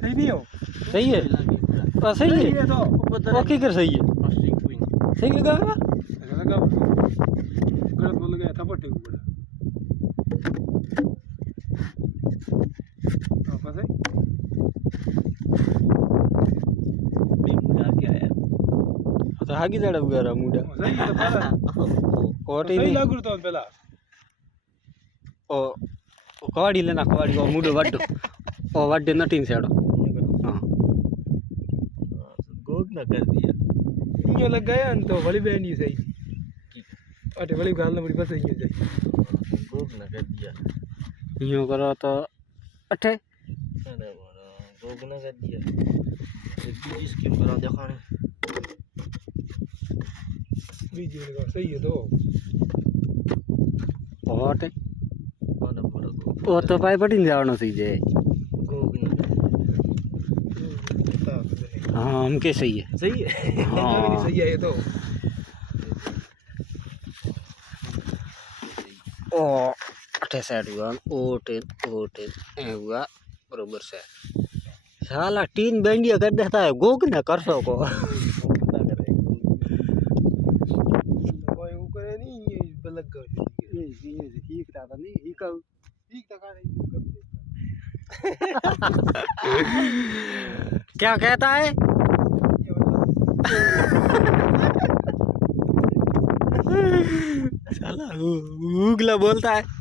सही नहीं हो सही है सही है तो ओके कर सही है सही लगा लगा गलत बोल गया था पट्टे को बड़ा वापस है क्या है तो आगे जड़ा वगैरह मुंडा सही है पहला और सही लागू तो पहला ओ कवाड़ी लेना कवाड़ी को मुंडो वड्डो ओ वड्डे नटीन सेड़ो हां गोग ना कर दिया ये लग गया तो बड़ी बहनी सही अटे बड़ी गाल ना बड़ी बस ही जाए गोग ना कर दिया यूं करो तो अठे अरे गोग ना कर दिया बीजी स्कीम करा दिखाने बीजी का सही है तो और माना पूरा गोग ओ तो पाई पटिन जावनो सही जे गोग ना हां हमके सही है सही है हां सही है ये तो ओ अठे साइड हुआ ओटे ए हुआ बरोबर से साला तीन बैंडिया कर देता है गोग ना कर सको कोई वो करे नहीं ये बलग कर ये ठीक था नहीं ही का ठीक था का क्या कहता है साला उगला बोलता है